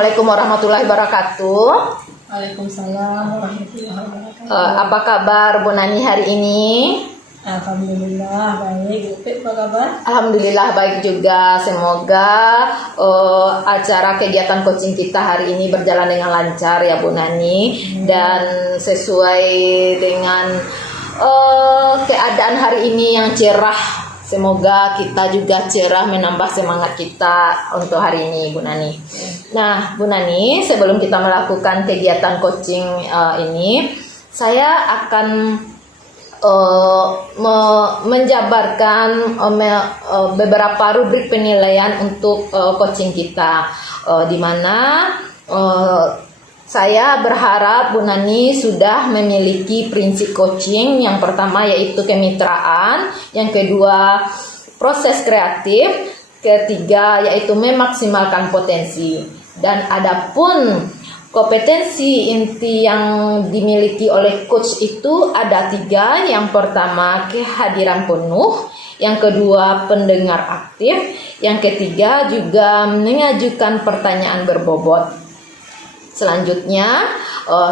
Assalamualaikum warahmatullahi wabarakatuh. Waalaikumsalam warahmatullahi wabarakatuh. Apa kabar Bu Nani hari ini? Alhamdulillah baik. Apa kabar? Alhamdulillah baik juga. Semoga acara kegiatan coaching kita hari ini berjalan dengan lancar ya Bu Nani, dan sesuai dengan keadaan hari ini yang cerah. Semoga kita juga cerah, menambah semangat kita untuk hari ini Bu Nani. Nah Bu Nani, sebelum kita melakukan kegiatan coaching ini, saya akan menjabarkan beberapa rubrik penilaian untuk coaching kita, di mana saya berharap Bu Nani sudah memiliki prinsip coaching. Yang pertama yaitu kemitraan, yang kedua proses kreatif, ketiga yaitu memaksimalkan potensi. Dan adapun kompetensi inti yang dimiliki oleh coach itu ada 3. Yang pertama kehadiran penuh, yang kedua pendengar aktif, yang ketiga juga mengajukan pertanyaan berbobot. Selanjutnya,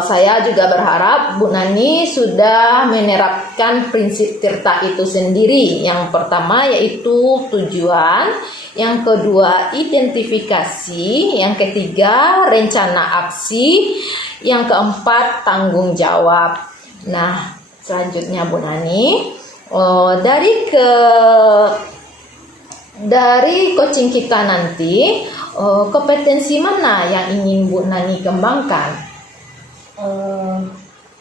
saya juga berharap Bu Nani sudah menerapkan prinsip Tirta itu sendiri. Yang pertama yaitu tujuan, yang kedua identifikasi, yang ketiga rencana aksi, yang keempat tanggung jawab. Nah, selanjutnya Bu Nani, dari coaching kita nanti, kompetensi mana yang ingin Bu Nani kembangkan?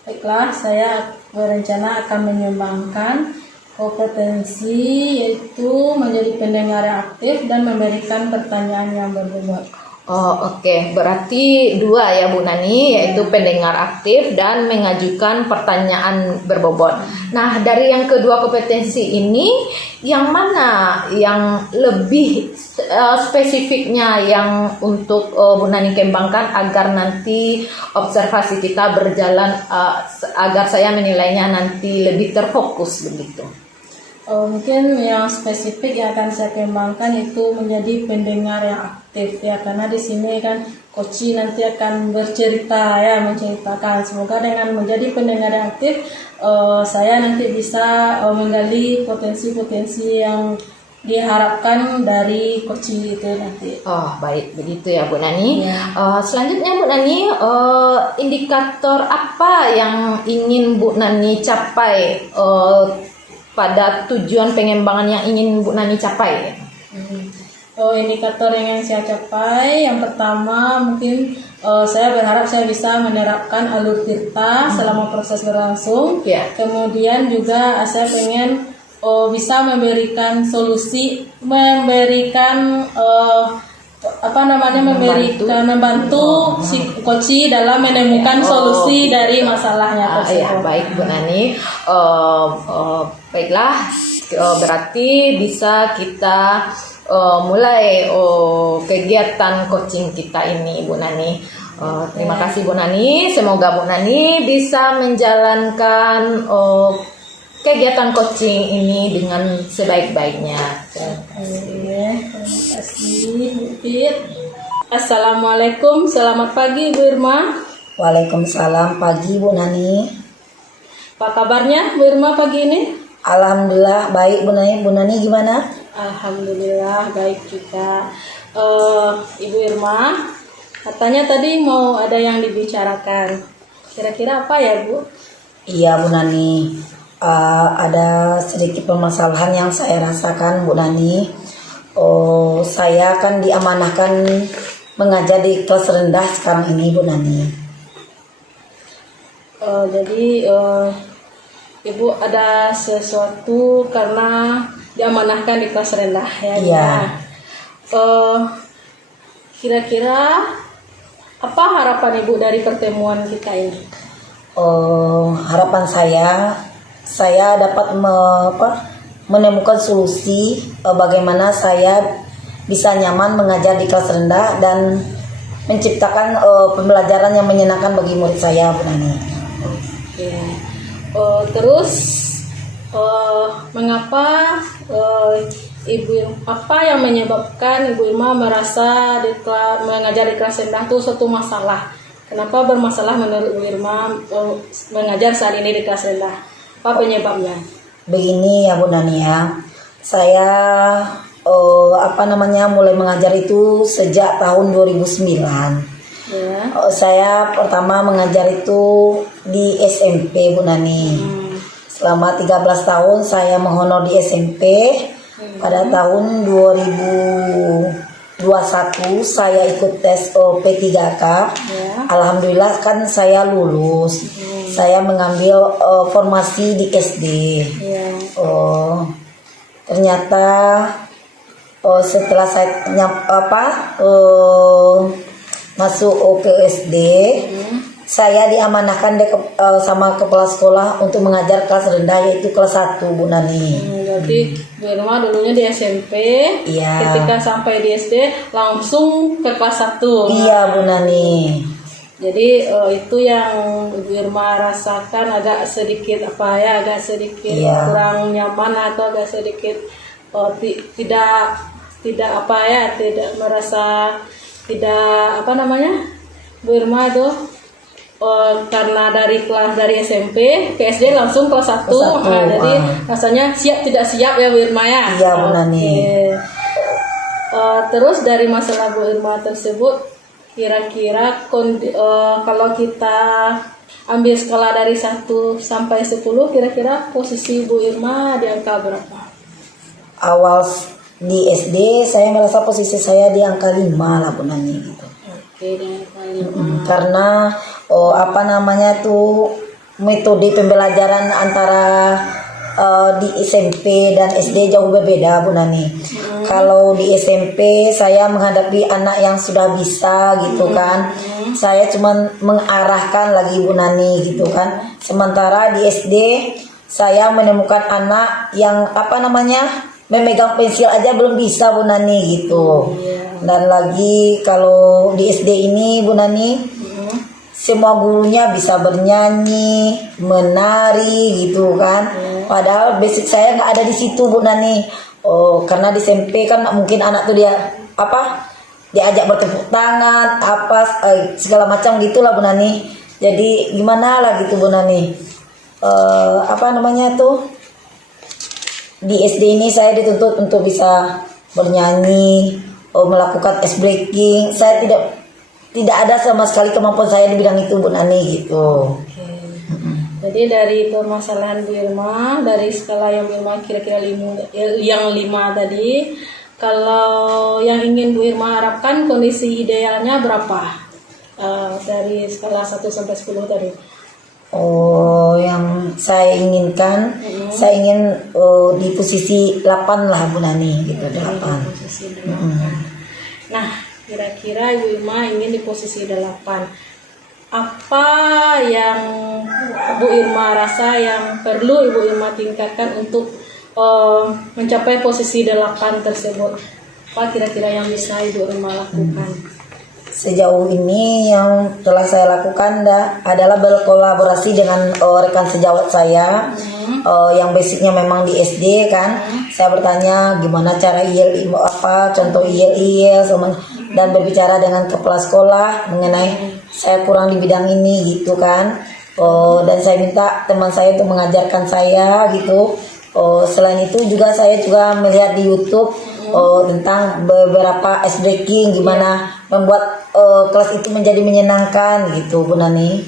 Baiklah, saya berencana akan menyumbangkan kompetensi yaitu menjadi pendengar yang aktif dan memberikan pertanyaan yang berbobot. Oke. Berarti 2 ya Bu Nani, yaitu pendengar aktif dan mengajukan pertanyaan berbobot. Nah, dari yang kedua kompetensi ini, yang mana yang lebih spesifiknya yang untuk Bu Nani kembangkan agar nanti observasi kita berjalan, agar saya menilainya nanti lebih terfokus begitu? Mungkin yang spesifik yang akan saya kembangkan itu menjadi pendengar yang aktif ya, karena di sini kan coach nanti akan bercerita ya, menceritakan. Semoga dengan menjadi pendengar yang aktif, saya nanti bisa menggali potensi-potensi yang diharapkan dari coach itu nanti. Oh baik, begitu ya Bu Nani. Ya. Selanjutnya Bu Nani, indikator apa yang ingin Bu Nani capai pada tujuan pengembangan yang ingin Bu Nani capai? Indikator yang saya capai, yang pertama mungkin saya berharap saya bisa menerapkan alur Tirta selama proses berlangsung. Ya. Kemudian juga saya pengen bisa memberikan solusi, membantu si coach dalam menemukan solusi dari masalahnya tersebut. Ya, baik Bu Nani. Baiklah, berarti bisa kita mulai kegiatan coaching kita ini Bu Nani. Terima kasih Bu Nani. Semoga Bu Nani bisa menjalankan kegiatan coaching ini dengan sebaik-baiknya. Terima kasih Bu Fit. Assalamualaikum, selamat pagi Bu Irma. Waalaikumsalam pagi Bu Nani. Apa kabarnya Bu Irma pagi ini? Alhamdulillah baik Bu Nani. Bu Nani gimana? Alhamdulillah baik juga. Ibu Irma, katanya tadi mau ada yang dibicarakan. Kira-kira apa ya Bu? Iya Bu Nani. Ada sedikit permasalahan yang saya rasakan Bu Nani. Saya kan diamanahkan mengajar di kelas rendah sekarang ini Bu Nani. Jadi Ibu ada sesuatu karena diamanahkan di kelas rendah ya? Iya. Kira-kira apa harapan Ibu dari pertemuan kita ini? Harapan saya dapat menemukan solusi bagaimana saya bisa nyaman mengajar di kelas rendah dan menciptakan pembelajaran yang menyenangkan bagi murid saya Bu Nani. Oke. Terus mengapa apa yang menyebabkan Ibu Irma merasa mengajar di kelas rendah itu suatu masalah? Kenapa bermasalah menurut Ibu Irma mengajar saat ini di kelas rendah? Apa penyebabnya? Begini ya Bu Nani ya, saya mulai mengajar itu sejak tahun 2009. Ya. Saya pertama mengajar itu di SMP Bu Nani. Selama 13 tahun saya menghonor di SMP. Pada tahun 2021 saya ikut tes P3K. Ya. Alhamdulillah kan saya lulus. Saya mengambil formasi di SD. Ya. Ternyata setelah saya masuk ke SD, saya diamanahkan sama kepala sekolah untuk mengajar kelas rendah, yaitu kelas 1 Bu Nani. Jadi Bu Irma dulunya di SMP, Iya. ketika sampai di SD langsung ke kelas 1. Iya Bu Nani. Jadi itu yang Ibu Irma rasakan agak sedikit Iya. kurang nyaman atau agak sedikit tidak merasa Bu Irma itu karena dari SMP ke SD langsung kelas 1. Kelas 1, Jadi rasanya siap tidak siap ya Bu Irma ya. Iya Bu Nani. Oke. Terus dari masalah Bu Irma tersebut, kira-kira kalau kita ambil skala dari 1 sampai 10, kira-kira posisi Bu Irma di angka berapa? Awal di SD saya merasa posisi saya di angka 5 lah Bu Nani gitu. Oke, di angka 5. Karena metode pembelajaran antara di SMP dan SD jauh berbeda Bu Nani. Kalau di SMP saya menghadapi anak yang sudah bisa gitu kan. Saya cuma mengarahkan lagi Bu Nani gitu kan. Sementara di SD saya menemukan anak yang memegang pensil aja belum bisa Bu Nani gitu. Dan lagi kalau di SD ini Bu Nani, semua gurunya bisa bernyanyi, menari gitu kan. Padahal basic saya nggak ada di situ Bu Nani. Karena di SMP kan mungkin anak tuh diajak bertepuk tangan, segala macam gitulah Bu Nani. Jadi gimana lah gitu Bu Nani. Di SD ini saya dituntut untuk bisa bernyanyi, melakukan ice breaking. Saya tidak ada sama sekali kemampuan saya di bidang itu Bu Nani gitu. Jadi dari permasalahan Bu Irma, dari skala yang Bu Irma kira-kira 5 tadi, kalau yang ingin Bu Irma harapkan kondisi idealnya berapa? Dari skala 1 sampai 10 tadi. Yang saya inginkan, saya ingin di posisi 8 lah Bu Nani gitu, 8. Posisi 8. Nah, kira-kira Ibu Irma ingin di posisi 8. Apa yang Bu Irma rasa yang perlu Ibu Irma tingkatkan untuk mencapai posisi 8 tersebut? Apa kira-kira yang bisa Ibu Irma lakukan? Sejauh ini yang telah saya lakukan adalah berkolaborasi dengan rekan sejawat saya yang basicnya memang di SD kan. Saya bertanya gimana cara contoh IEL dan berbicara dengan kepala sekolah mengenai saya kurang di bidang ini gitu kan. Dan saya minta teman saya untuk mengajarkan saya gitu. Selain itu juga saya melihat di YouTube tentang beberapa ice breaking, gimana membuat kelas itu menjadi menyenangkan gitu Bu Nani.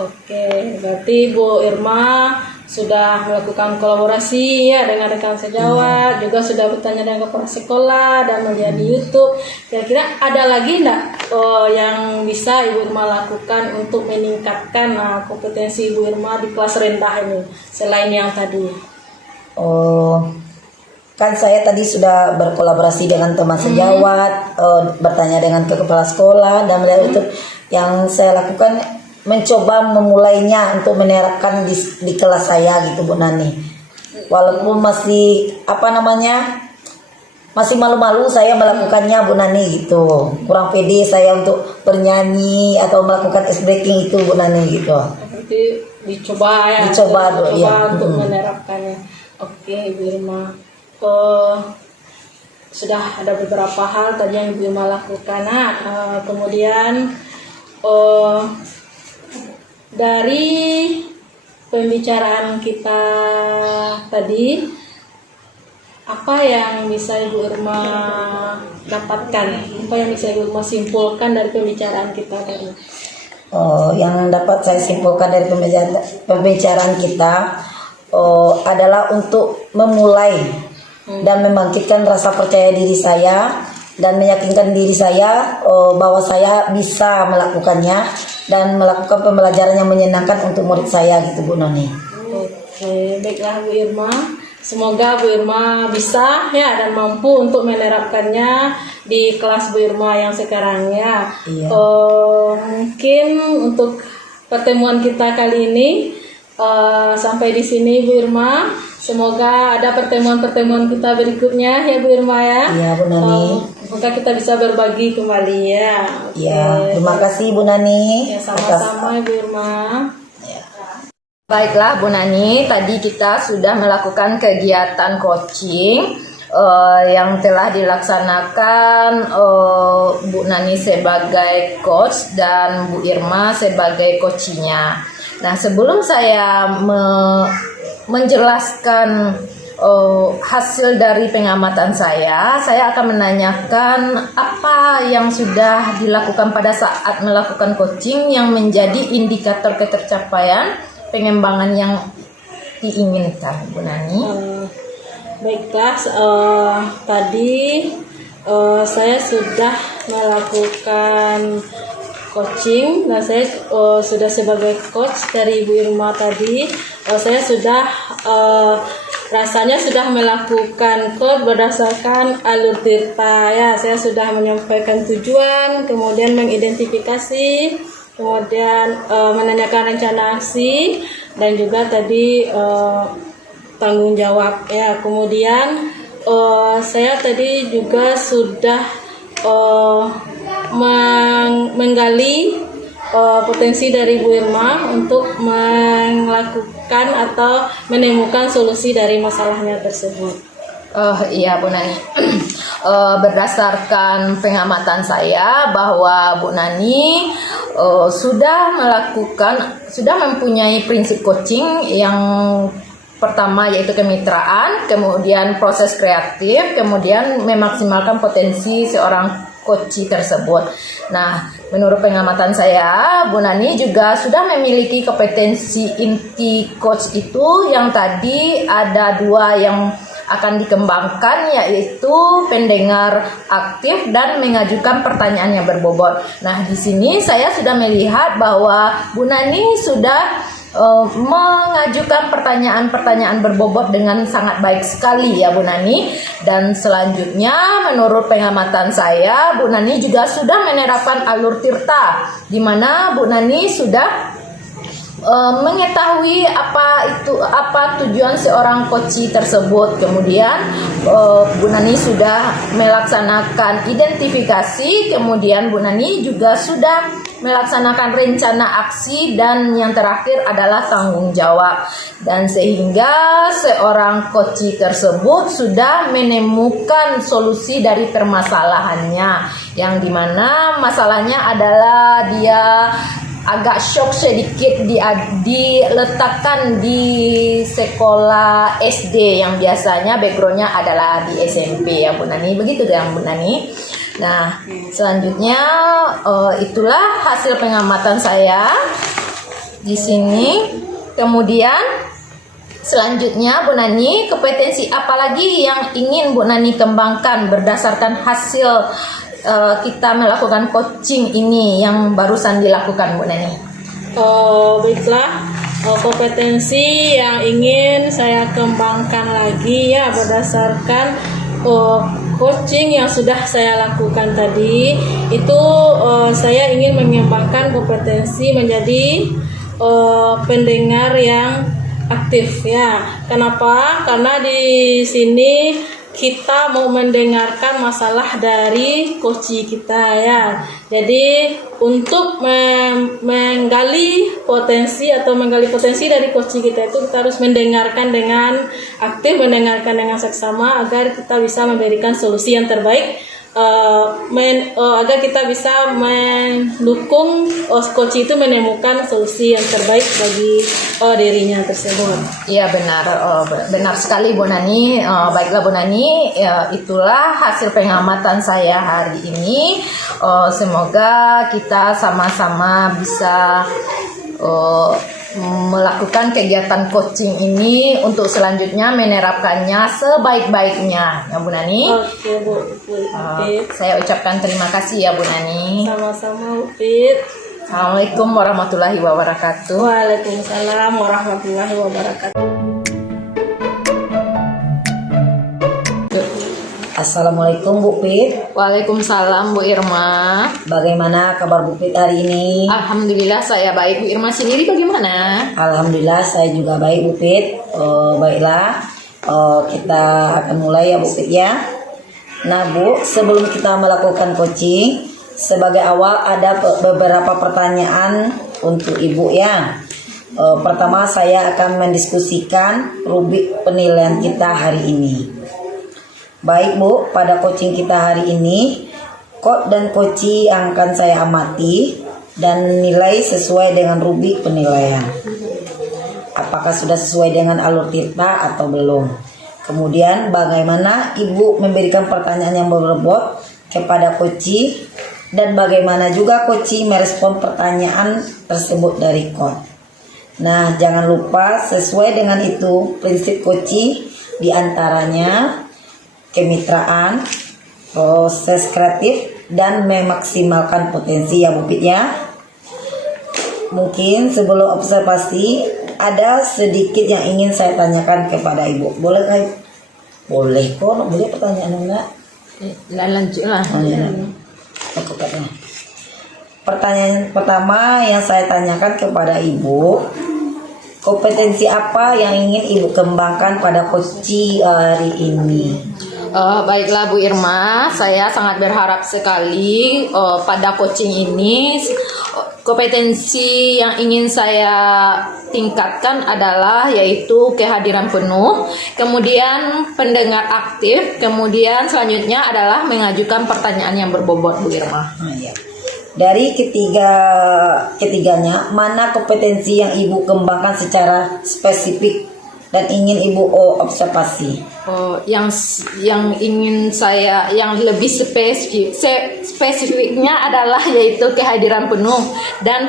Oke, berarti Bu Irma sudah melakukan kolaborasi ya dengan rekan sejawat, juga sudah bertanya dengan kepala sekolah dan melihat di YouTube. Kira-kira ada lagi enggak yang bisa Ibu Irma lakukan untuk meningkatkan kompetensi Ibu Irma di kelas rendah ini selain yang tadi? Kan saya tadi sudah berkolaborasi dengan teman sejawat, bertanya dengan kepala sekolah dan melihat itu. Yang saya lakukan mencoba memulainya untuk menerapkan di kelas saya gitu Bu Nani. Walaupun masih masih malu-malu saya melakukannya Bu Nani gitu. Kurang pede saya untuk bernyanyi atau melakukan ice breaking itu Bu Nani gitu. Berarti dicoba Dicoba untuk menerapkannya. Oke, Ibu Irma. sudah ada beberapa hal tadi yang Ibu Irma lakukan. Nah, kemudian dari pembicaraan kita tadi, apa yang bisa Ibu Irma dapatkan? Apa yang bisa Ibu Irma simpulkan dari pembicaraan kita tadi? Yang dapat saya simpulkan dari pembicaraan kita adalah untuk memulai dan membangkitkan rasa percaya diri saya dan meyakinkan diri saya bahwa saya bisa melakukannya dan melakukan pembelajaran yang menyenangkan untuk murid saya gitu Bu Noni. Oke, baiklah Bu Irma. Semoga Bu Irma bisa ya dan mampu untuk menerapkannya di kelas Bu Irma yang sekarang ya. Iya. Mungkin untuk pertemuan kita kali ini sampai di sini Bu Irma. Semoga ada pertemuan-pertemuan kita berikutnya ya Bu Irma ya. Iya Bu Nani. Semoga kita bisa berbagi kembali ya. Iya, terima kasih Bu Nani. Ya, sama-sama Bu Irma. Baiklah Bu Nani, tadi kita sudah melakukan kegiatan coaching yang telah dilaksanakan Bu Nani sebagai coach dan Bu Irma sebagai coachnya. Nah, sebelum saya menjelaskan hasil dari pengamatan saya akan menanyakan apa yang sudah dilakukan pada saat melakukan coaching yang menjadi indikator ketercapaian pengembangan yang diinginkan, Bu Nani. Baiklah, tadi saya sudah melakukan coaching. Nah, saya sudah sebagai coach dari Bu Irma tadi. Saya sudah rasanya sudah melakukan coach berdasarkan alur tirta ya. Saya sudah menyampaikan tujuan, kemudian mengidentifikasi, kemudian menanyakan rencana aksi, dan juga tadi tanggung jawab ya. Kemudian saya tadi juga sudah menggali potensi dari Bu Irma untuk melakukan atau menemukan solusi dari masalahnya tersebut. Iya Bu Nani. Berdasarkan pengamatan saya bahwa Bu Nani sudah mempunyai prinsip coaching yang pertama yaitu kemitraan, kemudian proses kreatif, kemudian memaksimalkan potensi seorang coach tersebut. Nah, menurut pengamatan saya, Bu Nani juga sudah memiliki kompetensi inti coach itu yang tadi ada 2 yang akan dikembangkan, yaitu pendengar aktif dan mengajukan pertanyaan yang berbobot. Nah, di sini saya sudah melihat bahwa Bu Nani sudah mengajukan pertanyaan-pertanyaan berbobot dengan sangat baik sekali ya Bu Nani. Dan selanjutnya menurut pengamatan saya, Bu Nani juga sudah menerapkan alur tirta, di mana Bu Nani sudah mengetahui apa tujuan seorang coach tersebut. Kemudian Bu Nani sudah melaksanakan identifikasi, kemudian Bu Nani juga sudah melaksanakan rencana aksi, dan yang terakhir adalah tanggung jawab. Dan sehingga seorang coach tersebut sudah menemukan solusi dari permasalahannya, yang dimana masalahnya adalah dia agak shock sedikit diletakkan di sekolah SD yang biasanya backgroundnya adalah di SMP ya Bu Nani, begitu ya Bu Nani. Nah, selanjutnya itulah hasil pengamatan saya di sini. Kemudian selanjutnya Bu Nani, kompetensi apa lagi yang ingin Bu Nani kembangkan berdasarkan hasil kita melakukan coaching ini yang barusan dilakukan Bu Nani? Baiklah, kompetensi yang ingin saya kembangkan lagi ya berdasarkan coaching yang sudah saya lakukan tadi itu, saya ingin mengembangkan kompetensi menjadi pendengar yang aktif ya. Kenapa? Karena di sini kita mau mendengarkan masalah dari coach kita ya. Jadi untuk menggali potensi dari coach kita itu kita harus mendengarkan dengan aktif, mendengarkan dengan seksama agar kita bisa memberikan solusi yang terbaik. Agar kita bisa mendukung coach itu menemukan solusi yang terbaik bagi dirinya tersebut. Iya benar, benar sekali Bu Nani. Baiklah Bu Nani, itulah hasil pengamatan saya hari ini. Semoga kita sama-sama bisa melakukan kegiatan coaching ini untuk selanjutnya menerapkannya sebaik-baiknya ya Bu Nani. Oke Bu. Saya ucapkan terima kasih ya Bu Nani. Sama-sama Bu Pit. Assalamualaikum warahmatullahi wabarakatuh. Waalaikumsalam warahmatullahi wabarakatuh. Assalamualaikum Bu Pit. Waalaikumsalam Bu Irma. Bagaimana kabar Bu Pit hari ini? Alhamdulillah saya baik. Bu Irma sendiri bagaimana? Alhamdulillah saya juga baik Bu Pit. Baiklah, kita akan mulai ya Bu Pit ya. Nah Bu, sebelum kita melakukan coaching, sebagai awal ada beberapa pertanyaan untuk Ibu ya. Pertama saya akan mendiskusikan rubrik penilaian kita hari ini. Baik Bu, pada coaching kita hari ini, coach dan coachee yang akan saya amati dan nilai sesuai dengan rubrik penilaian. Apakah sudah sesuai dengan alur Tirta atau belum? Kemudian bagaimana Ibu memberikan pertanyaan yang berbobot kepada coachee dan bagaimana juga coachee merespon pertanyaan tersebut dari coach. Nah, jangan lupa sesuai dengan itu prinsip coachee diantaranya kemitraan, proses kreatif, dan memaksimalkan potensi ya Bu Pit ya. Mungkin sebelum observasi ada sedikit yang ingin saya tanyakan kepada Ibu. Boleh kan? Boleh kok, boleh pertanyaan enggak? Lanjutlah. Pertanyaan pertama yang saya tanyakan kepada Ibu, kompetensi apa yang ingin Ibu kembangkan pada coachee hari ini? Baiklah Bu Irma, saya sangat berharap sekali pada coaching ini kompetensi yang ingin saya tingkatkan adalah yaitu kehadiran penuh, kemudian pendengar aktif, kemudian selanjutnya adalah mengajukan pertanyaan yang berbobot Bu Irma. Ya. Dari ketiganya, mana kompetensi yang Ibu kembangkan secara spesifik dan ingin Ibu observasi? Yang ingin saya yang lebih spesifiknya adalah yaitu kehadiran penuh dan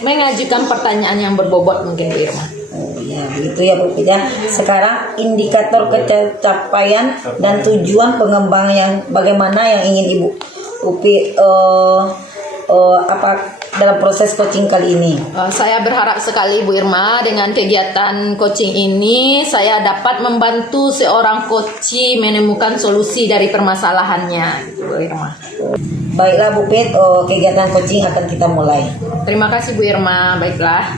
mengajukan pertanyaan yang berbobot mungkin Bu Irma. Oh ya, begitu ya Bu Pit ya. Sekarang indikator pencapaian dan tujuan pengembang yang bagaimana yang ingin Ibu Pit apa dalam proses coaching kali ini? Saya berharap sekali Bu Irma dengan kegiatan coaching ini saya dapat membantu seorang coachee menemukan solusi dari permasalahannya Bu Irma. Baiklah Bu Pit, kegiatan coaching akan kita mulai. Terima kasih Bu Irma. Baiklah.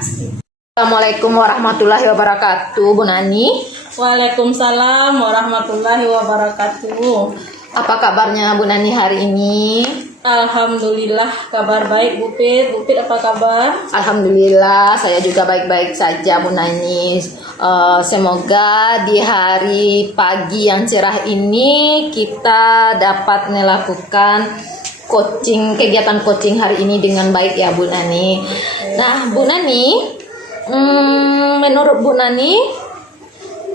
Assalamualaikum warahmatullahi wabarakatuh Bu Nani. Waalaikumsalam warahmatullahi wabarakatuh. Apa kabarnya Bu Nani hari ini? Alhamdulillah kabar baik Bu Pit. Bu Pit apa kabar? Alhamdulillah saya juga baik-baik saja Bu Nani. Semoga di hari pagi yang cerah ini kita dapat melakukan kegiatan coaching hari ini dengan baik ya Bu Nani. Nah Bu Nani, menurut Bu Nani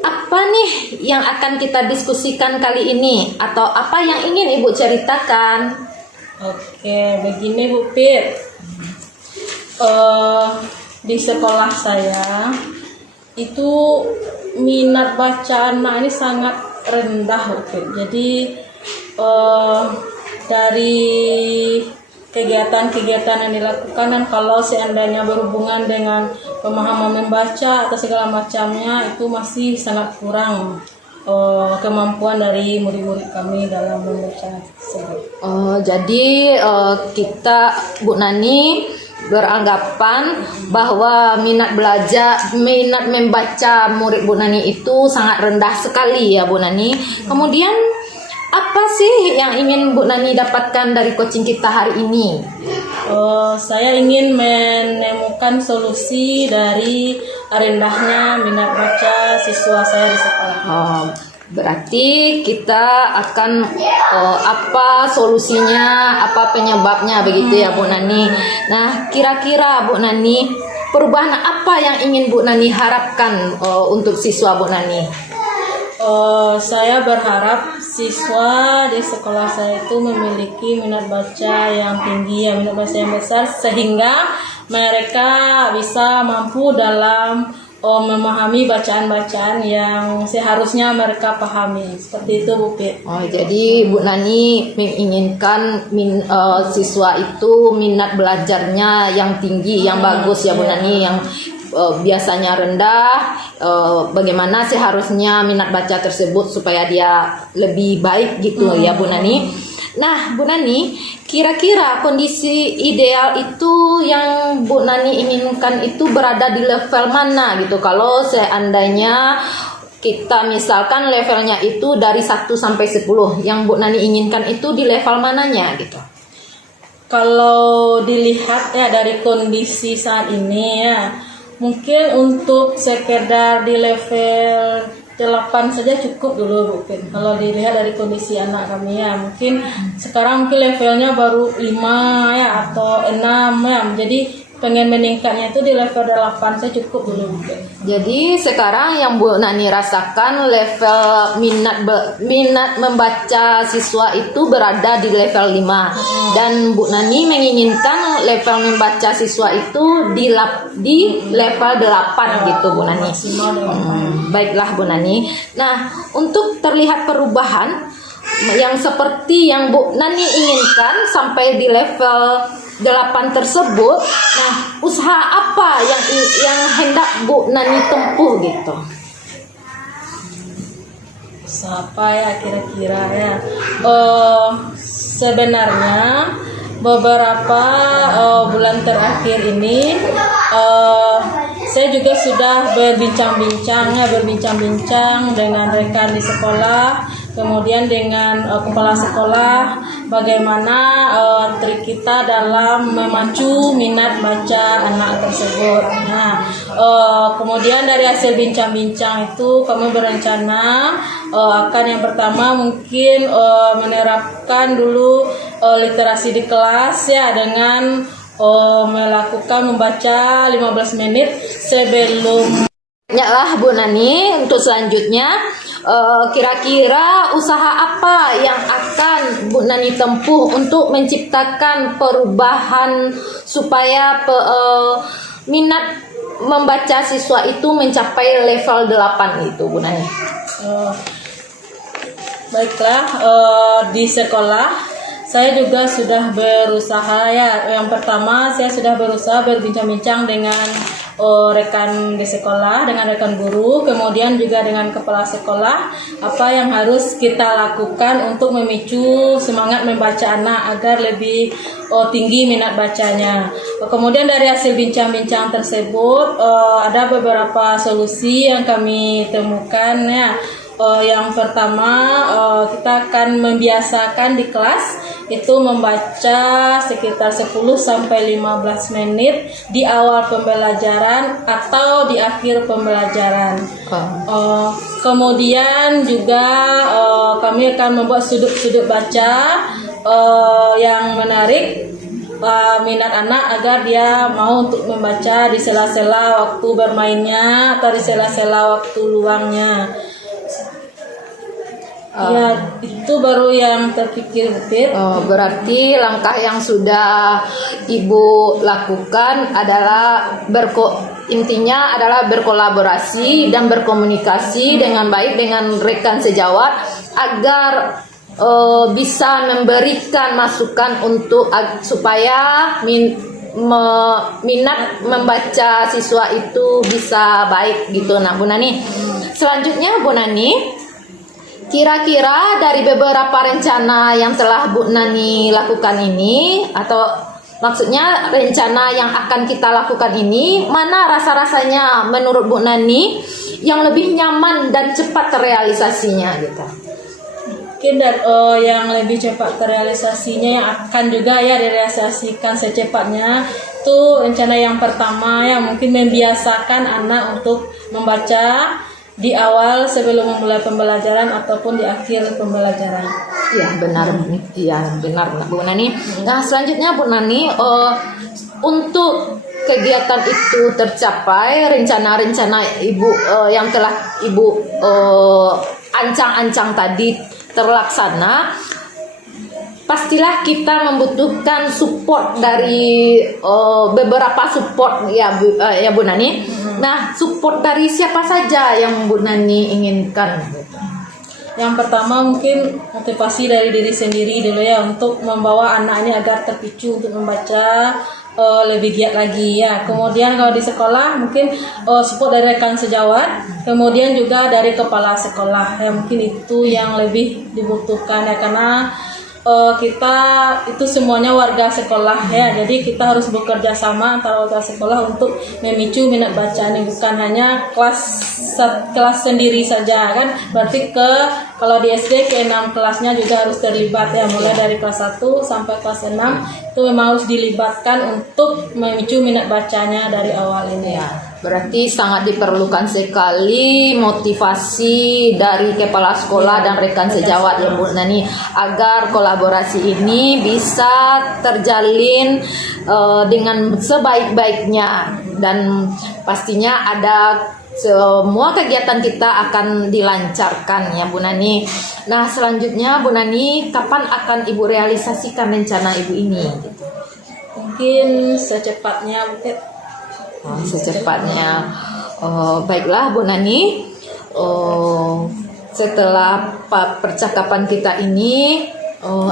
apa nih yang akan kita diskusikan kali ini atau apa yang ingin Ibu ceritakan? Oke, begini Bu Pit. Di sekolah saya itu minat baca anak ini sangat rendah Bu Pit. Jadi dari kegiatan-kegiatan yang dilakukan dan kalau seandainya berhubungan dengan pemahaman membaca atau segala macamnya itu masih sangat kurang kemampuan dari murid-murid kami dalam membaca tersebut. Jadi kita Bu Nani beranggapan bahwa minat membaca murid Bu Nani itu sangat rendah sekali ya Bu Nani. Kemudian apa sih yang ingin Bu Nani dapatkan dari coaching kita hari ini? Saya ingin menemukan solusi dari rendahnya minat baca siswa saya di sekolah. Berarti kita akan apa solusinya, apa penyebabnya begitu ya Bu Nani. Nah, kira-kira Bu Nani, perubahan apa yang ingin Bu Nani harapkan untuk siswa Bu Nani? Saya berharap siswa di sekolah saya itu memiliki minat baca yang tinggi, ya, minat baca yang besar, sehingga mereka bisa mampu dalam memahami bacaan-bacaan yang seharusnya mereka pahami. Seperti itu Bu Pit. Jadi Bu Nani menginginkan siswa itu minat belajarnya yang tinggi, yang bagus ya Bu Nani, yang biasanya rendah, bagaimana seharusnya minat baca tersebut supaya dia lebih baik gitu ya Bu Nani. Nah Bu Nani, kira-kira kondisi ideal itu yang Bu Nani inginkan itu berada di level mana gitu? Kalau seandainya kita misalkan levelnya itu dari 1 sampai 10, yang Bu Nani inginkan itu di level mananya gitu? Kalau dilihat ya dari kondisi saat ini ya, mungkin untuk sekedar di level 8 saja cukup dulu Bu Pin. Kalau dilihat dari kondisi anak kami ya, mungkin sekarang mungkin levelnya baru 5 ya atau 6 ya. Jadi pengen meningkatnya itu di level 8 saya cukup dulu Bu Pin. Jadi sekarang yang Bu Nani rasakan level minat membaca siswa itu berada di level 5 dan Bu Nani menginginkan level membaca siswa itu di level 8 gitu Bu Nani. Baiklah Bu Nani. Nah, untuk terlihat perubahan yang seperti yang Bu Nani inginkan sampai di level 8 tersebut, nah usaha apa yang hendak Bu Nani tempuh gitu? Usaha apa ya kira-kira ya? Sebenarnya beberapa bulan terakhir ini saya juga sudah berbincang-bincang dengan rekan di sekolah, kemudian dengan kepala sekolah, bagaimana trik kita dalam memacu minat baca anak tersebut. Nah, kemudian dari hasil bincang-bincang itu kami berencana akan yang pertama mungkin menerapkan dulu literasi di kelas ya, dengan melakukan membaca 15 menit sebelum. Lah Bu Nani, untuk selanjutnya kira-kira usaha apa yang akan Bu Nani tempuh untuk menciptakan perubahan supaya minat membaca siswa itu mencapai level 8 itu Bu Nani? Baiklah, di sekolah saya juga sudah berusaha ya. Yang pertama saya sudah berusaha berbincang-bincang dengan rekan di sekolah, dengan rekan guru, kemudian juga dengan kepala sekolah, apa yang harus kita lakukan untuk memicu semangat membaca anak agar lebih tinggi minat bacanya. Kemudian dari hasil bincang-bincang tersebut ada beberapa solusi yang kami temukan ya. Yang pertama kita akan membiasakan di kelas itu membaca sekitar 10-15 menit di awal pembelajaran atau di akhir pembelajaran. Kemudian juga kami akan membuat sudut-sudut baca yang menarik minat anak agar dia mau untuk membaca di sela-sela waktu bermainnya atau di sela-sela waktu luangnya. Ya, itu baru yang terpikir betul. Berarti langkah yang sudah Ibu lakukan adalah intinya adalah berkolaborasi dan berkomunikasi dengan baik dengan rekan sejawat agar bisa memberikan masukan untuk supaya minat membaca siswa itu bisa baik gitu. Nah Bu Nani, selanjutnya Bu Nani, kira-kira dari beberapa rencana yang telah Bu Nani lakukan ini atau Maksudnya rencana yang akan kita lakukan ini, mana rasa-rasanya menurut Bu Nani yang lebih nyaman dan cepat terrealisasinya gitu. Mungkin yang lebih cepat terrealisasinya yang akan juga ya direalisasikan secepatnya itu rencana yang pertama ya, mungkin membiasakan anak untuk membaca di awal sebelum memulai pembelajaran ataupun di akhir pembelajaran. Iya benar, iya benar Bu Nani. Nah selanjutnya Bu Nani, untuk kegiatan itu tercapai, rencana-rencana Ibu yang telah Ibu ancang-ancang tadi terlaksana, pastilah kita membutuhkan support dari beberapa support ya Bu Nani. Nah support dari siapa saja yang Bu Nani inginkan? Yang pertama mungkin motivasi dari diri sendiri dulu ya, untuk membawa anak ini agar terpicu untuk membaca lebih giat lagi ya. Kemudian kalau di sekolah mungkin support dari rekan sejawat, kemudian juga dari kepala sekolah ya, mungkin itu yang lebih dibutuhkan ya, karena kita itu semuanya warga sekolah ya, jadi kita harus bekerja sama antara warga sekolah untuk memicu minat baca ini, bukan hanya kelas sendiri saja kan, berarti kalau di SD ke 6 kelasnya juga harus terlibat ya, mulai dari kelas 1 sampai kelas 6 itu memang harus dilibatkan untuk memicu minat bacanya dari awal ini ya. Berarti sangat diperlukan sekali motivasi dari kepala sekolah dan rekan sejawat ya Bu Nani, agar kolaborasi ini bisa terjalin dengan sebaik-baiknya, dan pastinya ada semua kegiatan kita akan dilancarkan ya Bu Nani. Nah selanjutnya Bu Nani, kapan akan Ibu realisasikan rencana Ibu ini? Mungkin secepatnya mungkin. Secepatnya. Baiklah Bu Nani, setelah percakapan kita ini,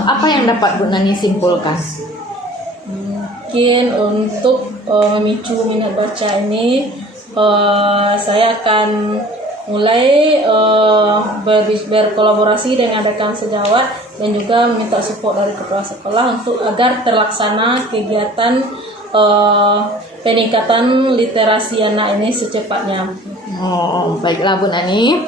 apa yang dapat Bu Nani simpulkan? Mungkin untuk memicu minat baca ini, saya akan mulai berkolaborasi dengan rekan sejawat dan juga meminta support dari kepala sekolah untuk agar terlaksana kegiatan peningkatan literasi anak ini secepatnya. Baiklah Bu Nani.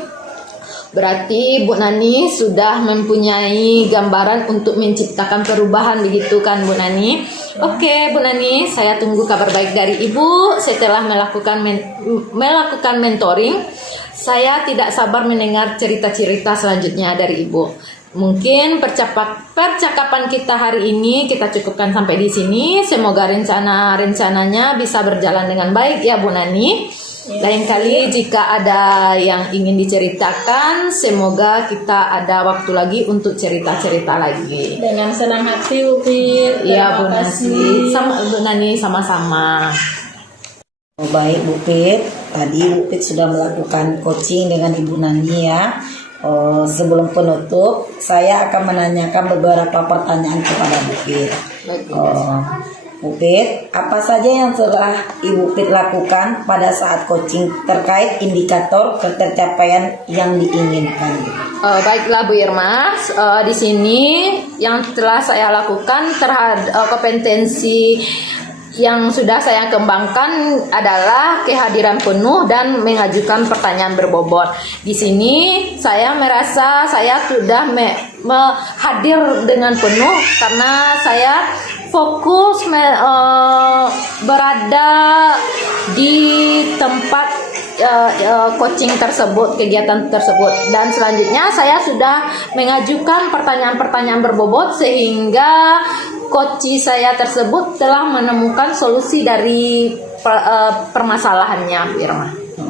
Berarti Bu Nani sudah mempunyai gambaran untuk menciptakan perubahan, begitu kan Bu Nani? Oke Bu Nani, saya tunggu kabar baik dari Ibu setelah melakukan mentoring. Saya tidak sabar mendengar cerita-cerita selanjutnya dari Ibu. Mungkin percakapan kita hari ini kita cukupkan sampai di sini. Semoga rencananya bisa berjalan dengan baik ya Bu Nani. Lain kali jika ada yang ingin diceritakan, semoga kita ada waktu lagi untuk cerita-cerita lagi. Dengan senang hati Bu Pit. Iya Bu Nani, sama Bu Nani, sama-sama. Baik Bu Pit, tadi Bu Pit sudah melakukan coaching dengan Ibu Nani ya. Sebelum penutup, saya akan menanyakan beberapa pertanyaan kepada Bu Pit. Bu Pit, apa saja yang telah Ibu Pit lakukan pada saat coaching terkait indikator ketercapaian yang diinginkan? Baiklah Bu Irma, di sini yang telah saya lakukan terhadap kompetensi yang sudah saya kembangkan adalah kehadiran penuh dan mengajukan pertanyaan berbobot. Di sini saya merasa saya sudah hadir dengan penuh karena saya fokus berada di tempat coaching tersebut, kegiatan tersebut, dan selanjutnya saya sudah mengajukan pertanyaan-pertanyaan berbobot sehingga coach saya tersebut telah menemukan solusi dari permasalahannya, Bu Irma.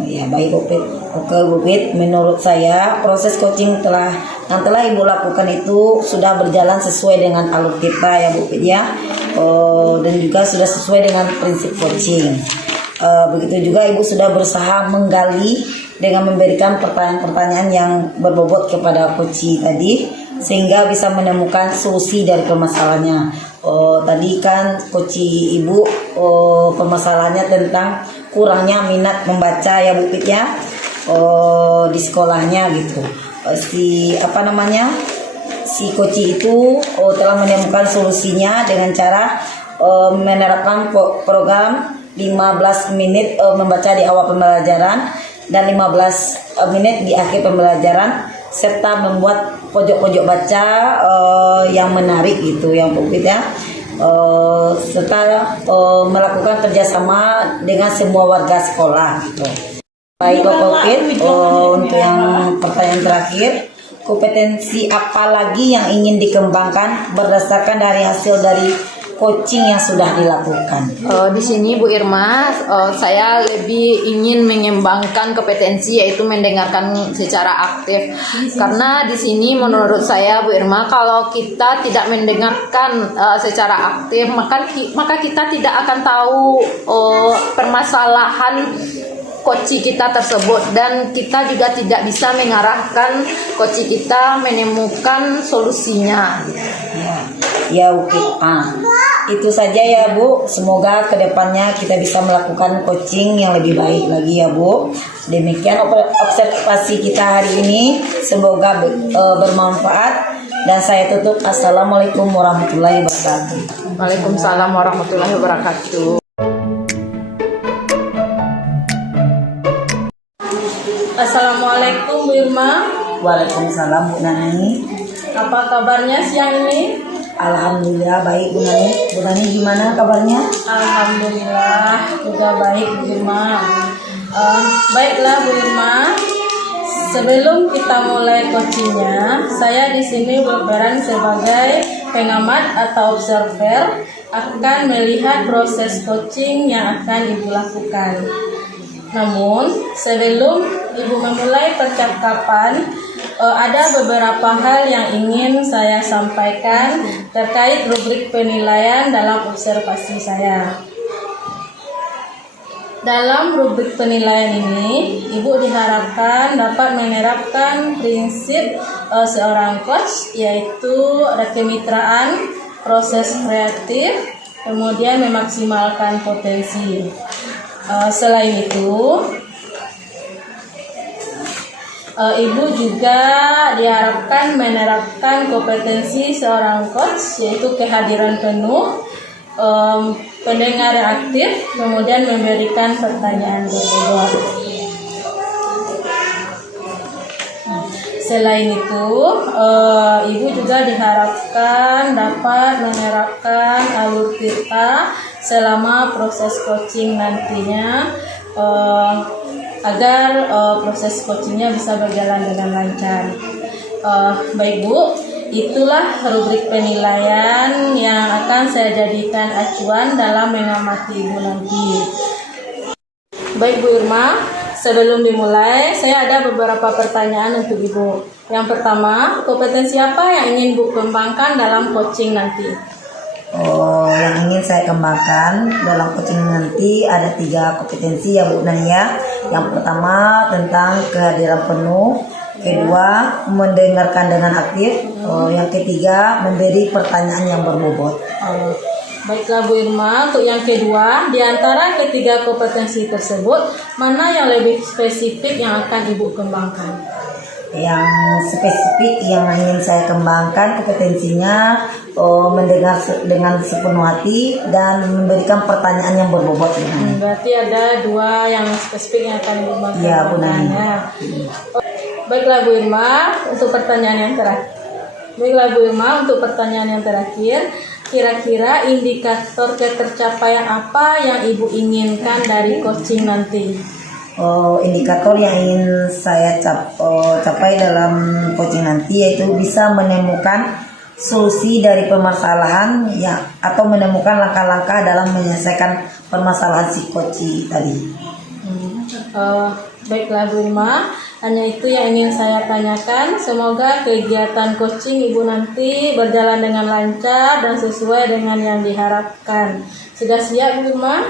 Ya baik Bu Pit. Oke Bu Pit, menurut saya proses coaching yang telah Ibu lakukan itu sudah berjalan sesuai dengan alur kita ya Bu Pit ya, dan juga sudah sesuai dengan prinsip coaching. Begitu juga Ibu sudah berusaha menggali dengan memberikan pertanyaan-pertanyaan yang berbobot kepada coach tadi, sehingga bisa menemukan solusi dari permasalahannya. Tadi kan coach Ibu permasalahannya tentang kurangnya minat membaca ya Bu Pit ya, di sekolahnya gitu. Si coach itu telah menemukan solusinya dengan cara menerapkan program 15 menit membaca di awal pembelajaran dan 15 menit di akhir pembelajaran, serta membuat pojok-pojok baca yang menarik gitu yang Pupit ya. Serta melakukan kerjasama dengan semua warga sekolah gitu. Baik Bapak Pupit, untuk yang pertanyaan terakhir, kompetensi apa lagi yang ingin dikembangkan berdasarkan dari hasil dari coaching yang sudah dilakukan? Di sini Bu Irma, saya lebih ingin mengembangkan kompetensi yaitu mendengarkan secara aktif. Karena di sini menurut saya Bu Irma, kalau kita tidak mendengarkan secara aktif, maka kita tidak akan tahu permasalahan coach kita tersebut, dan kita juga tidak bisa mengarahkan coach kita menemukan solusinya. Ya Bukit. Itu saja ya Bu. Semoga kedepannya kita bisa melakukan coaching yang lebih baik lagi ya Bu. Demikian observasi kita hari ini. Semoga bermanfaat. Dan saya tutup. Assalamualaikum warahmatullahi wabarakatuh. Waalaikumsalam warahmatullahi wabarakatuh. Assalamualaikum Bu Irma. Waalaikumsalam Bu Nani. Apa kabarnya siang ini? Alhamdulillah baik Bu Nani. Bu Nani gimana kabarnya? Alhamdulillah juga baik Bu Irma. Baiklah Bu Irma. Sebelum kita mulai coachingnya, saya di sini berperan sebagai pengamat atau observer, akan melihat proses coaching yang akan Ibu lakukan. Namun, sebelum Ibu memulai percakapan, ada beberapa hal yang ingin saya sampaikan terkait rubrik penilaian dalam observasi saya. Dalam rubrik penilaian ini, Ibu diharapkan dapat menerapkan prinsip seorang coach, yaitu ada kemitraan, proses kreatif, kemudian memaksimalkan potensi. Selain itu, Ibu juga diharapkan menerapkan kompetensi seorang coach, yaitu kehadiran penuh, pendengar yang aktif, kemudian memberikan pertanyaan berbobot. Selain itu, Ibu juga diharapkan dapat menerapkan alur kita selama proses coaching nantinya, agar proses coachingnya bisa berjalan dengan lancar. Baik Bu, itulah rubrik penilaian yang akan saya jadikan acuan dalam mengamati Ibu nanti. Baik Bu Irma, sebelum dimulai, saya ada beberapa pertanyaan untuk Ibu. Yang pertama, kompetensi apa yang ingin Bu kembangkan dalam coaching nanti? Yang ingin saya kembangkan dalam coaching nanti ada 3 kompetensi ya Bu Nania. Yang pertama tentang kehadiran penuh, kedua mendengarkan dengan aktif, yang ketiga memberi pertanyaan yang berbobot. Baiklah Bu Irma, untuk yang kedua, di antara ketiga kompetensi tersebut, mana yang lebih spesifik yang akan Ibu kembangkan? Yang spesifik yang ingin saya kembangkan kompetensinya mendengar dengan sepenuh hati dan memberikan pertanyaan yang berbobot. Berarti ada 2 yang spesifik yang akan Ibu kembangkan. Ya Bu Nani. Baiklah Bu Irma, untuk pertanyaan yang terakhir, kira-kira indikator ketercapaian apa yang Ibu inginkan dari coaching nanti? Indikator yang ingin saya capai dalam coaching nanti yaitu bisa menemukan solusi dari permasalahan ya, atau menemukan langkah-langkah dalam menyelesaikan permasalahan si coach tadi. Baiklah Bu Irma, hanya itu yang ingin saya tanyakan. Semoga kegiatan coaching Ibu nanti berjalan dengan lancar dan sesuai dengan yang diharapkan. Sudah siap Bu Irma?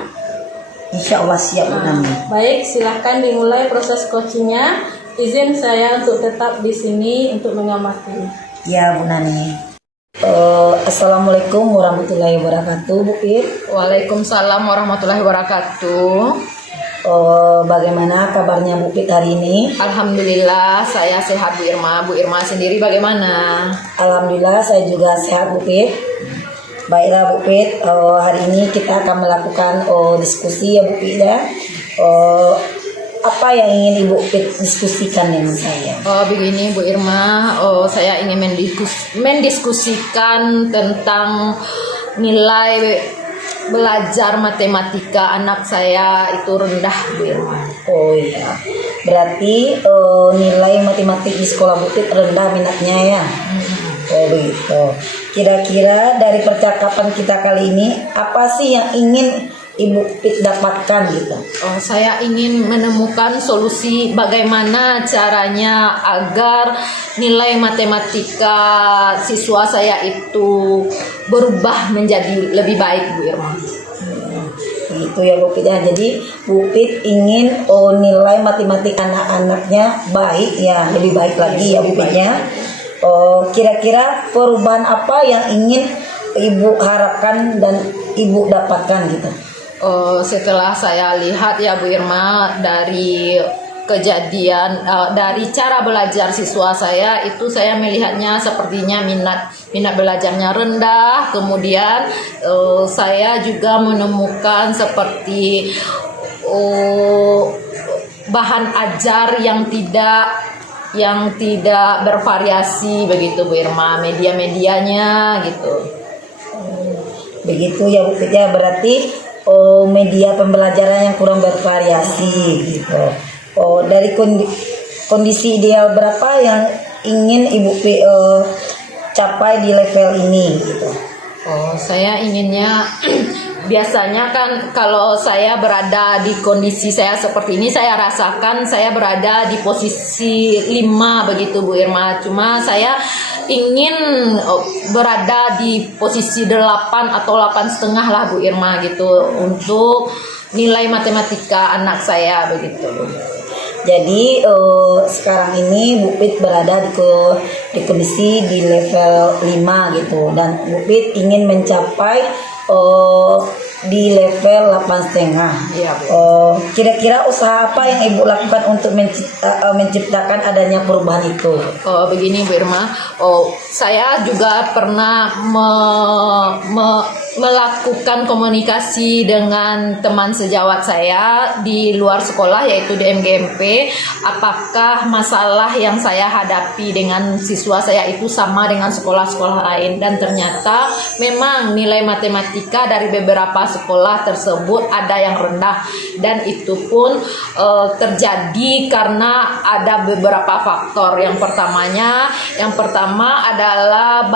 Insya Allah siap Bu Nani. Baik, silahkan dimulai proses coachingnya. Izin saya untuk tetap di sini untuk mengamati. Ya Bu Nani. Assalamualaikum warahmatullahi wabarakatuh Bu Pip. Waalaikumsalam warahmatullahi wabarakatuh. Bagaimana kabarnya Bu Pip hari ini? Alhamdulillah saya sehat Bu Irma. Bu Irma sendiri bagaimana? Alhamdulillah saya juga sehat Bu Pip. Baiklah Bu Pit, hari ini kita akan melakukan diskusi ya Bu Pit ya. Apa yang ingin Ibu Pit diskusikan dengan saya? Begini Bu Irma, saya ingin mendiskusikan tentang nilai belajar matematika anak saya itu rendah Bu Irma. Oh iya, berarti nilai matematik di sekolah Bu Pit rendah minatnya ya? Oh begitu. Kira-kira dari percakapan kita kali ini, apa sih yang ingin Ibu Pit dapatkan gitu? Saya ingin menemukan solusi bagaimana caranya agar nilai matematika siswa saya itu berubah menjadi lebih baik Bu Irma. Gitu ya Bu Pit ya. Jadi Bu Pit ingin nilai matematik anak-anaknya baik ya, lebih baik lagi ya Bu Pit ya. Kira-kira perubahan apa yang ingin Ibu harapkan dan Ibu dapatkan gitu? Setelah saya lihat ya Bu Irma dari kejadian dari cara belajar siswa saya itu, saya melihatnya sepertinya minat belajarnya rendah. Kemudian saya juga menemukan seperti bahan ajar yang tidak bervariasi begitu Bu Irma, media-medianya gitu. Begitu ya Bu Pit ya, berarti media pembelajaran yang kurang bervariasi gitu. Dari kondisi ideal berapa yang ingin Ibu Pit capai di level ini gitu? Saya inginnya biasanya kan kalau saya berada di kondisi saya seperti ini, saya rasakan saya berada di posisi 5 begitu Bu Irma. Cuma saya ingin berada di posisi 8 atau 8,5 lah Bu Irma gitu untuk nilai matematika anak saya begitu. Jadi sekarang ini Bu Pit berada di kondisi di level 5 gitu, dan Bu Pit ingin mencapai di level 8,5. Iya, Kira-kira usaha apa yang Ibu lakukan untuk menciptakan adanya perubahan itu? Begini Bu Irma, saya juga pernah melakukan komunikasi dengan teman sejawat saya di luar sekolah, yaitu di MGMP. Apakah masalah yang saya hadapi dengan siswa saya itu sama dengan sekolah-sekolah lain, dan ternyata memang nilai matematika dari beberapa sekolah tersebut ada yang rendah, dan itu pun terjadi karena ada beberapa faktor. Yang pertama adalah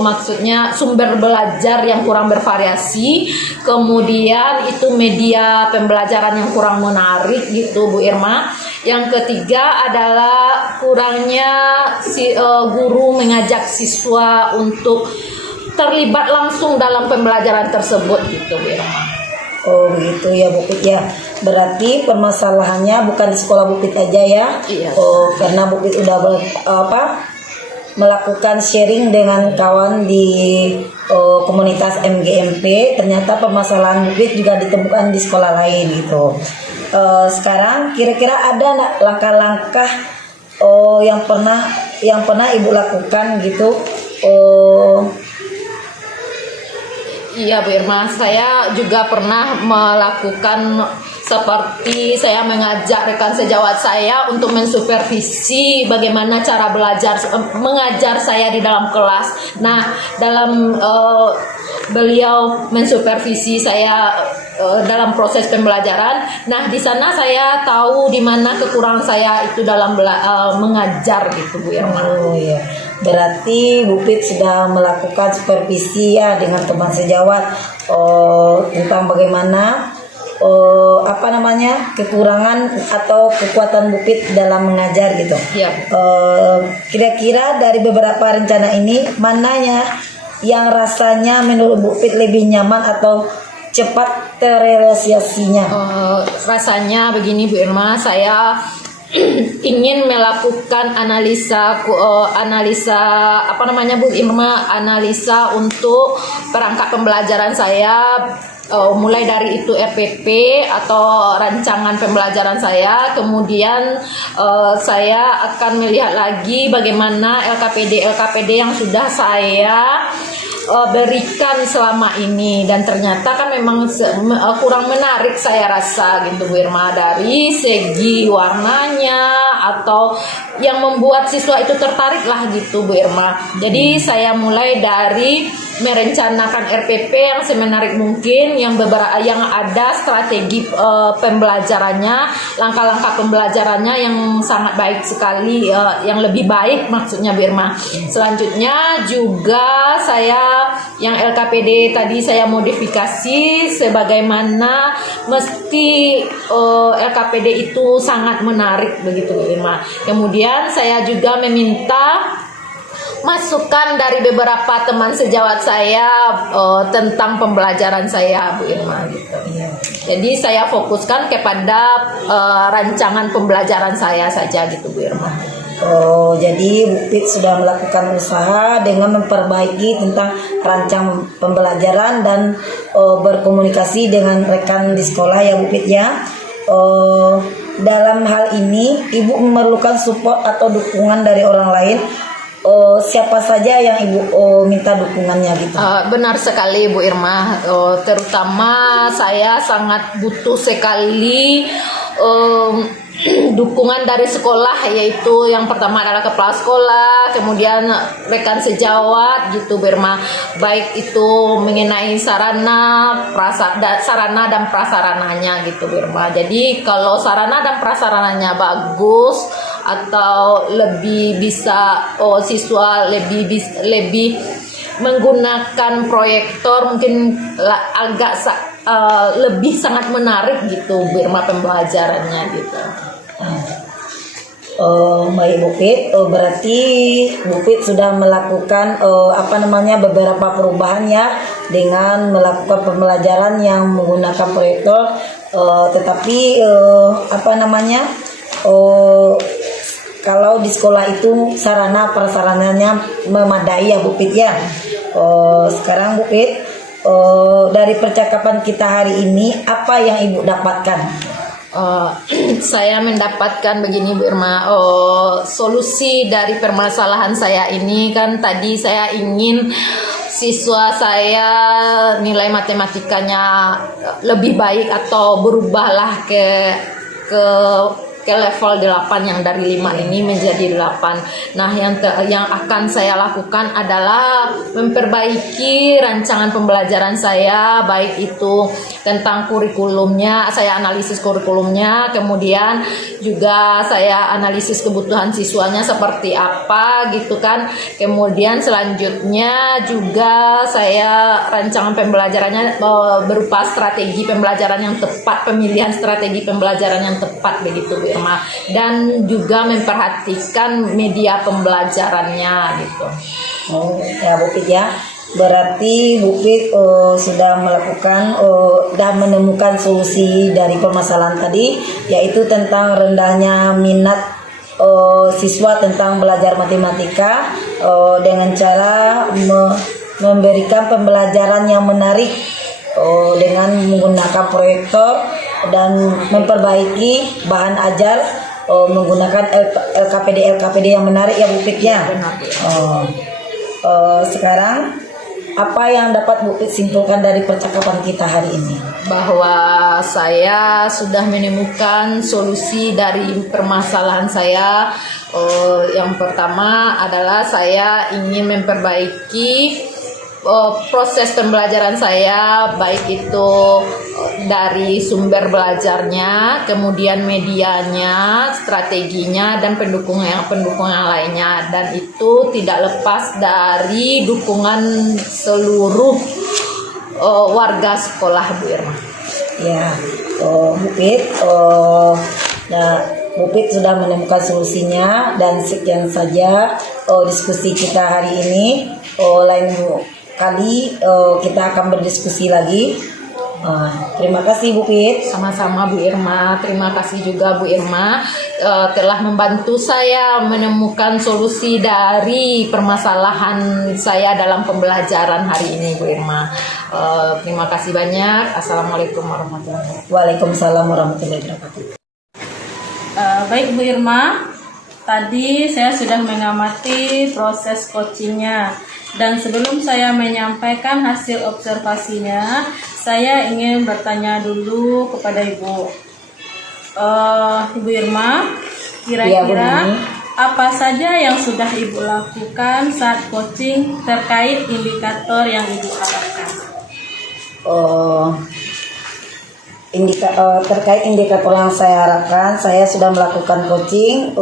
maksudnya sumber belajar yang kurang bervariasi, kemudian itu media pembelajaran yang kurang menarik gitu Bu Irma. Yang ketiga adalah kurangnya guru mengajak siswa untuk terlibat langsung dalam pembelajaran tersebut gitu Bu Irma. Oh begitu ya Bu Pit ya. Berarti permasalahannya bukan di sekolah Bu Pit aja ya. Iya. Karena Bu Pit udah melakukan sharing dengan kawan di komunitas MGMP, ternyata permasalahan Bu Pit juga ditemukan di sekolah lain gitu. Sekarang kira-kira ada langkah-langkah yang pernah Ibu lakukan gitu? Iya Bu Irma, saya juga pernah melakukan seperti saya mengajak rekan sejawat saya untuk mensupervisi bagaimana cara mengajar saya di dalam kelas. Nah, dalam beliau mensupervisi saya dalam proses pembelajaran. Nah, di sana saya tahu di mana kekurangan saya itu dalam mengajar gitu Bu Irma. Oh iya. Berarti Bu Pit sudah melakukan supervisi ya dengan teman sejawat tentang bagaimana kekurangan atau kekuatan Bu Pit dalam mengajar gitu. Iya. Kira-kira dari beberapa rencana ini, mananya yang rasanya menurut Bu Pit lebih nyaman atau cepat terrealisasinya? Rasanya begini Bu Irma, saya ingin melakukan analisa Bu Irma, analisa untuk perangkat pembelajaran saya, mulai dari itu RPP atau rancangan pembelajaran saya. Kemudian saya akan melihat lagi bagaimana LKPD yang sudah saya berikan selama ini, dan ternyata kan memang kurang menarik saya rasa gitu Bu Irma, dari segi warnanya atau yang membuat siswa itu tertarik lah gitu Bu Irma. Jadi saya mulai dari merencanakan RPP yang semenarik mungkin, yang ada strategi pembelajarannya, langkah-langkah pembelajarannya yang sangat baik sekali, yang lebih baik maksudnya Bu Irma. Selanjutnya juga saya yang LKPD tadi saya modifikasi sebagaimana mesti LKPD itu sangat menarik begitu Bu Irma. Kemudian saya juga meminta masukan dari beberapa teman sejawat saya tentang pembelajaran saya Bu Irma gitu. Jadi saya fokuskan kepada rancangan pembelajaran saya saja gitu Bu Irma. Oh, jadi Bu Pit sudah melakukan usaha dengan memperbaiki tentang rancang pembelajaran dan berkomunikasi dengan rekan di sekolah ya Bu Pit ya. Dalam hal ini Ibu memerlukan support atau dukungan dari orang lain. Siapa saja yang Ibu minta dukungannya gitu? Benar sekali Bu Irma, terutama saya sangat butuh sekali dukungan dari sekolah, yaitu yang pertama adalah kepala sekolah, kemudian rekan sejawat gitu Bu Irma, baik itu mengenai sarana dan prasarananya gitu Bu Irma. Jadi kalau sarana dan prasarananya bagus atau lebih bisa siswa lebih menggunakan proyektor, mungkin agak lebih sangat menarik gitu Bu Irma pembelajarannya gitu. Baik Bu Pit, berarti Bu Pit sudah melakukan beberapa perubahan ya dengan melakukan pembelajaran yang menggunakan proyektor, tetapi kalau di sekolah itu sarana prasarananya memadai ya Bu Pit ya. Sekarang Bu Pit, dari percakapan kita hari ini apa yang Ibu dapatkan? Saya mendapatkan begini Bu Irma, solusi dari permasalahan saya ini kan tadi saya ingin siswa saya nilai matematikanya lebih baik atau berubahlah ke level 8 yang dari 5 ini menjadi 8. Nah, yang akan saya lakukan adalah memperbaiki rancangan pembelajaran saya, baik itu tentang kurikulumnya, saya analisis kurikulumnya, kemudian juga saya analisis kebutuhan siswanya seperti apa gitu kan. Kemudian selanjutnya juga saya rancangan pembelajarannya berupa strategi pembelajaran yang tepat, pemilihan strategi pembelajaran yang tepat begitu Bu Irma, dan juga memperhatikan media pembelajarannya gitu. Oh ya Bu Pit ya, berarti Bu Pit sudah melakukan dan menemukan solusi dari permasalahan tadi, yaitu tentang rendahnya minat siswa tentang belajar matematika, dengan cara memberikan pembelajaran yang menarik dengan menggunakan proyektor dan memperbaiki bahan ajar menggunakan LKPD yang menarik ya Bu Pit ya. Sekarang apa yang dapat Bu Pit simpulkan dari percakapan kita hari ini? Bahwa saya sudah menemukan solusi dari permasalahan saya. Yang pertama adalah saya ingin memperbaiki proses pembelajaran saya, baik itu dari sumber belajarnya, kemudian medianya, strateginya, dan pendukung yang lainnya, dan itu tidak lepas dari dukungan seluruh warga sekolah Bu Irma. Ya, Bu Pit, Bu Pit sudah menemukan solusinya, dan sekian saja diskusi kita hari ini. Lain kali kita akan berdiskusi lagi. Terima kasih Bu Pit. Sama-sama Bu Irma. Terima kasih juga Bu Irma telah membantu saya menemukan solusi dari permasalahan saya dalam pembelajaran hari ini Bu Irma. Terima kasih banyak. Assalamualaikum warahmatullahi wabarakatuh. Waalaikumsalam warahmatullahi wabarakatuh. Baik Bu Irma, tadi saya sudah mengamati proses coachingnya. Dan sebelum saya menyampaikan hasil observasinya, saya ingin bertanya dulu kepada Ibu. Ibu Irma, Iya, Bu kira-kira Nani. apa saja yang sudah Ibu lakukan saat coaching terkait indikator yang Ibu harapkan? Terkait indikator yang saya harapkan, saya sudah melakukan coaching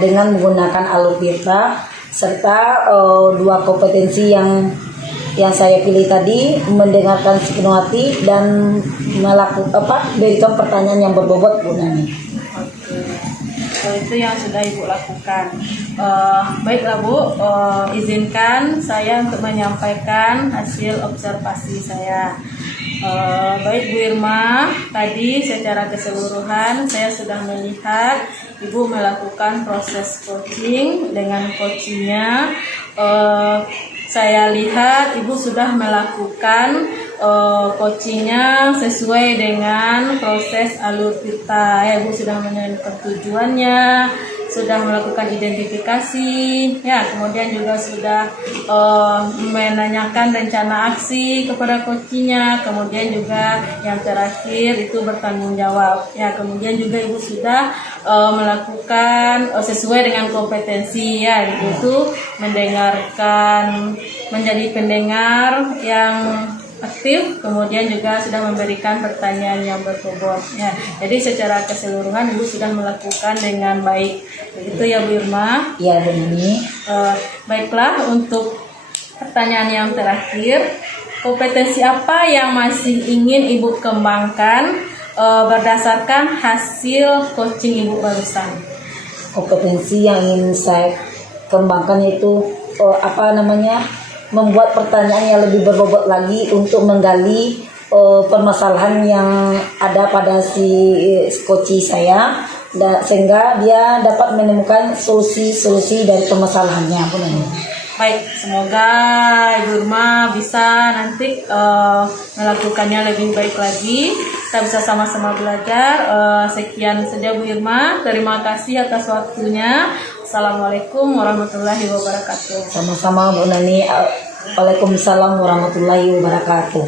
dengan menggunakan Alupirta serta dua kompetensi yang saya pilih tadi, mendengarkan sepenuh hati dan berikan pertanyaan yang berbobot, Bu Nani. Oke, itu yang sudah Ibu lakukan. Baiklah Bu, izinkan saya untuk menyampaikan hasil observasi saya. Baik Bu Irma, tadi secara keseluruhan saya sudah melihat Ibu melakukan proses coaching. Dengan coachingnya saya lihat Ibu sudah melakukan coachingnya sesuai dengan proses Alupirta. Ibu sudah menentukan tujuannya, sudah melakukan identifikasi, ya, kemudian juga sudah menanyakan rencana aksi kepada coachingnya, kemudian juga yang terakhir itu bertanggung jawab, ya, kemudian juga Ibu sudah melakukan sesuai dengan kompetensi, ya, itu mendengarkan, menjadi pendengar yang aktif, kemudian juga sudah memberikan pertanyaan yang berbobot, ya. Jadi secara keseluruhan Ibu sudah melakukan dengan baik. Begitu ya Bu Irma? Iya, Bu Nani. Baiklah, untuk pertanyaan yang terakhir, kompetensi apa yang masih ingin Ibu kembangkan berdasarkan hasil coaching Ibu barusan? Kompetensi yang ingin saya kembangkan itu membuat pertanyaan yang lebih berbobot lagi untuk menggali permasalahan yang ada pada si coach saya, sehingga dia dapat menemukan solusi dari permasalahannya, Bu Nani. Baik, semoga Ibu Irma bisa nanti melakukannya lebih baik lagi. Kita bisa sama-sama belajar. Sekian saja Bu Irma. Terima kasih atas waktunya. Assalamualaikum warahmatullahi wabarakatuh. Sama-sama Bu Nani. Waalaikumsalam warahmatullahi wabarakatuh.